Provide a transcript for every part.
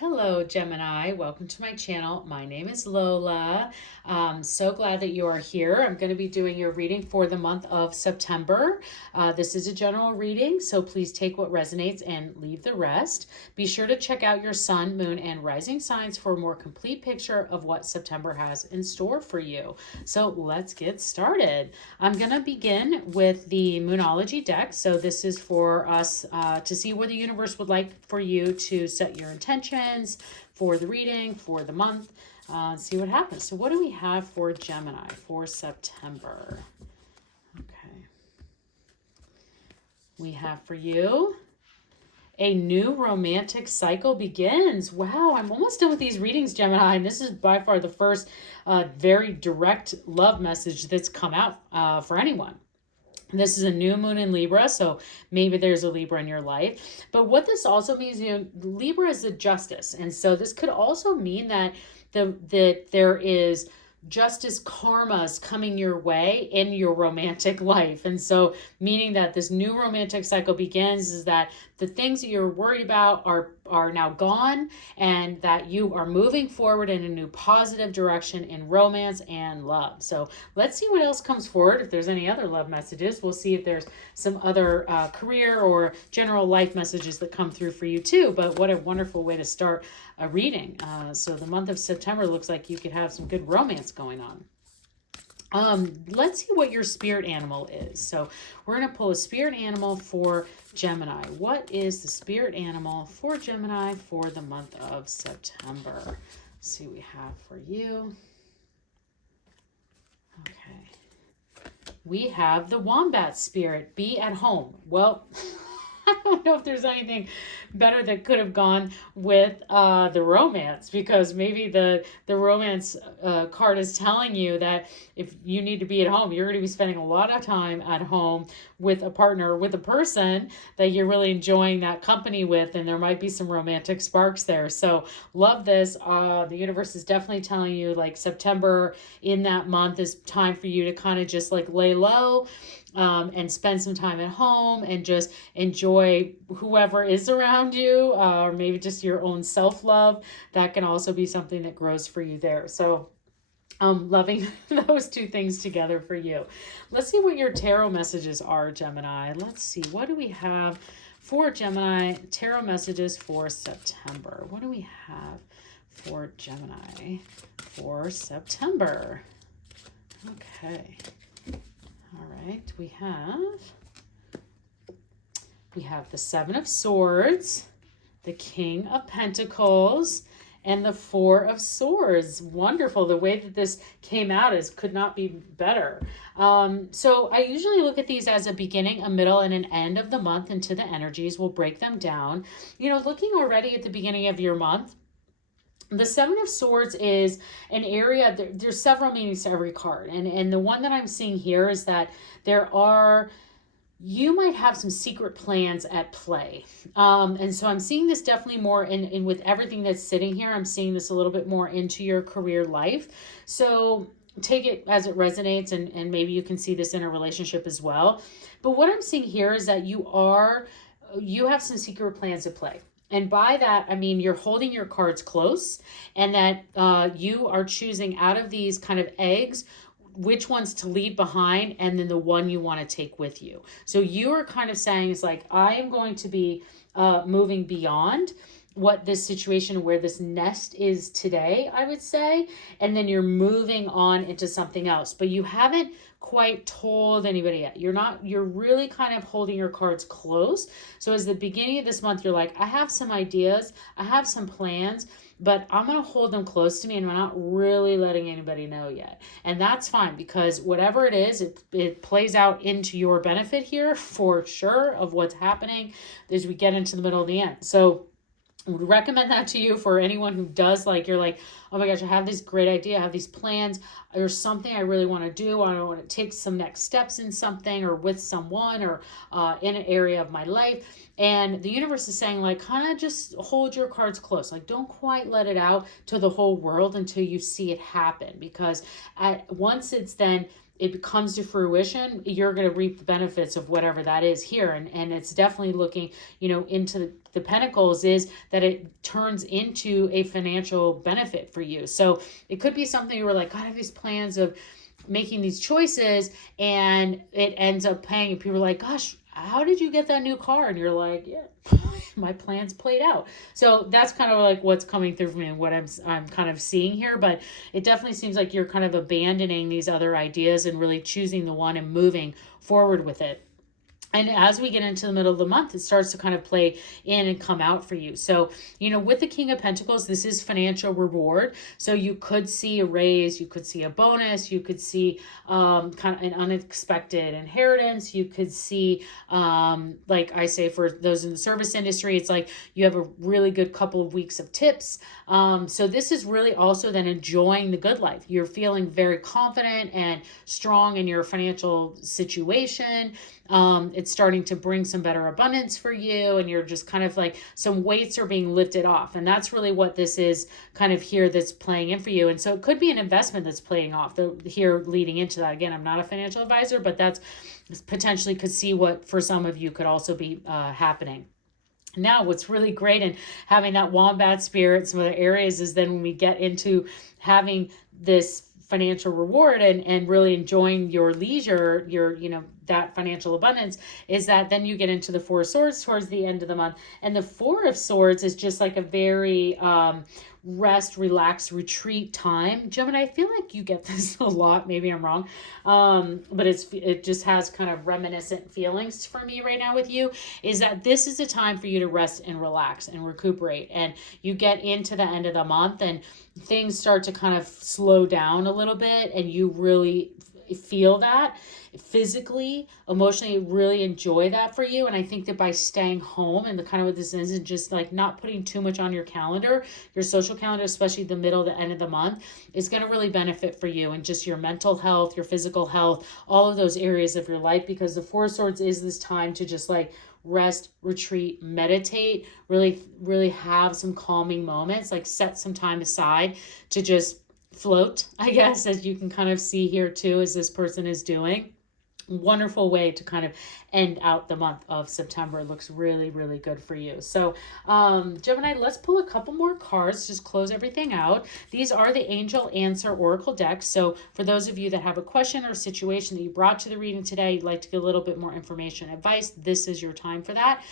Hello, Gemini. Welcome to my channel. My name is Lola. So glad that you are here. I'm going to be doing your reading for the month of September. This is a general reading, so please take what resonates and leave the rest. Be sure to check out your sun, moon, and rising signs for a more complete picture of what September has in store for you. So let's get started. I'm going to begin with the Moonology deck. So this is for us to see where the universe would like for you to set your intention for the reading for the month. See what happens. So what do we have for Gemini for September? Okay. We have for you, a new romantic cycle begins. Wow, I'm almost done with these readings, Gemini. And this is by far the first very direct love message that's come out for anyone. This is a new moon in Libra, so maybe there's a Libra in your life. But what this also means, Libra is the justice. And so this could also mean that that there is justice karmas coming your way in your romantic life. And so meaning that this new romantic cycle begins is that the things that you're worried about are now gone, and that you are moving forward in a new positive direction in romance and love. So let's see what else comes forward. If there's any other love messages, we'll see if there's some other career or general life messages that come through for you too. But what a wonderful way to start a reading. So the month of September looks like you could have some good romance going on. Let's see what your spirit animal is. So we're going to pull a spirit animal for Gemini. What is the spirit animal for Gemini for the month of September? Let's see what we have for you. Okay. We have the wombat spirit. Be at home. Well, I don't know if there's anything better that could have gone with the romance, because maybe the romance card is telling you that if you need to be at home, you're going to be spending a lot of time at home with a partner, with a person that you're really enjoying that company with, and there might be some romantic sparks there. So love this. The universe is definitely telling you like September in that month is time for you to kind of just like lay low and spend some time at home and just enjoy whoever is around you, or maybe just your own self-love. That can also be something that grows for you there. So loving those two things together for you. Let's see what your tarot messages are, Gemini. Let's see, what do we have for Gemini tarot messages for September? What do we have for Gemini for September? Okay. All right, we have the Seven of Swords, the King of Pentacles, and the Four of Swords. Wonderful. The way that this came out could not be better. So I usually look at these as a beginning, a middle, and an end of the month into the energies. We'll break them down. Looking already at the beginning of your month, the Seven of Swords is an area, there's several meanings to every card. And the one that I'm seeing here is that you might have some secret plans at play. And so I'm seeing this definitely more in with everything that's sitting here. I'm seeing this a little bit more into your career life. So take it as it resonates, and maybe you can see this in a relationship as well. But what I'm seeing here is that you have some secret plans at play. And by that, I mean you're holding your cards close, and that you are choosing out of these kind of eggs which ones to leave behind, and then the one you want to take with you. So you are kind of saying, it's like, I am going to be moving beyond what this situation, where this nest is today, I would say, and then you're moving on into something else, but you haven't quite told anybody yet. You're really kind of holding your cards close. So as the beginning of this month, you're like, I have some ideas, I have some plans, but I'm going to hold them close to me, and I'm not really letting anybody know yet. And that's fine, because whatever it is, it plays out into your benefit here for sure of what's happening as we get into the middle of the end. So I would recommend that to you for anyone who does, like, you're like, oh my gosh, I have this great idea, I have these plans, there's something I really want to do, I want to take some next steps in something, or with someone, or in an area of my life. And the universe is saying, like, kind of just hold your cards close. Like, don't quite let it out to the whole world until you see it happen. Because once it's then it comes to fruition, you're going to reap the benefits of whatever that is here. And it's definitely looking, into the pentacles, is that it turns into a financial benefit for you. So it could be something you were like, God, I have these plans of making these choices, and it ends up paying. People are like, gosh, how did you get that new car? And you're like, yeah, my plans played out. So that's kind of like what's coming through for me and what I'm kind of seeing here. But it definitely seems like you're kind of abandoning these other ideas and really choosing the one and moving forward with it. And as we get into the middle of the month, it starts to kind of play in and come out for you. So, with the King of Pentacles, this is financial reward. So you could see a raise, you could see a bonus, you could see kind of an unexpected inheritance. You could see, like I say, for those in the service industry, it's like you have a really good couple of weeks of tips. So this is really also then enjoying the good life. You're feeling very confident and strong in your financial situation. It's starting to bring some better abundance for you, and you're just kind of like, some weights are being lifted off. And that's really what this is kind of here that's playing in for you. And so it could be an investment that's playing off here leading into that. Again, I'm not a financial advisor, but that's potentially could see what for some of you could also be happening. Now, what's really great in having that wombat spirit, some other areas, is then when we get into having this financial reward and really enjoying your leisure, your, that financial abundance, is that then you get into the Four of Swords towards the end of the month. And the Four of Swords is just like a very rest, relax, retreat time. Gemini, I feel like you get this a lot. Maybe I'm wrong. But it just has kind of reminiscent feelings for me right now with you, is that this is a time for you to rest and relax and recuperate. And you get into the end of the month and things start to kind of slow down a little bit, and you really feel that physically, emotionally, really enjoy that for you. And I think that by staying home, and the kind of what this is, and just like not putting too much on your calendar, your social calendar, especially the middle, the end of the month, is going to really benefit for you and just your mental health, your physical health, all of those areas of your life, because the Four of Swords is this time to just like rest, retreat, meditate, really have some calming moments, like set some time aside to just float, I guess, as you can kind of see here too, as this person is doing. Wonderful way to kind of end out the month of September. Looks really, really good for you. So Gemini, let's pull a couple more cards, just close everything out. These are the Angel Answer Oracle decks. So for those of you that have a question or situation that you brought to the reading today, you'd like to get a little bit more information and advice, this is your time for that.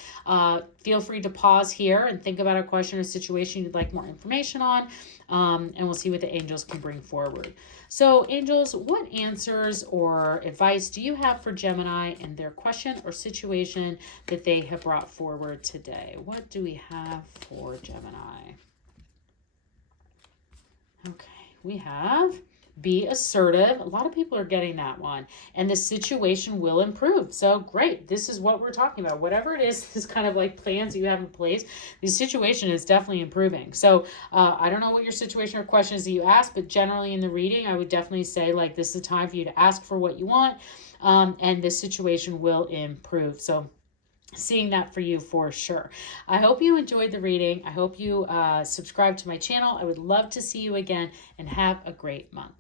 Feel free to pause here and think about a question or situation you'd like more information on, and we'll see what the angels can bring forward. So angels, what answers or advice do you have for Gemini and their question or situation that they have brought forward today? What do we have for Gemini? Okay, we have be assertive. A lot of people are getting that one. And the situation will improve. So great. This is what we're talking about. Whatever it is, this kind of like plans that you have in place, the situation is definitely improving. So I don't know what your situation or questions that you ask, but generally in the reading, I would definitely say like this is a time for you to ask for what you want, and this situation will improve. So seeing that for you for sure. I hope you enjoyed the reading. I hope you subscribe to my channel. I would love to see you again, and have a great month.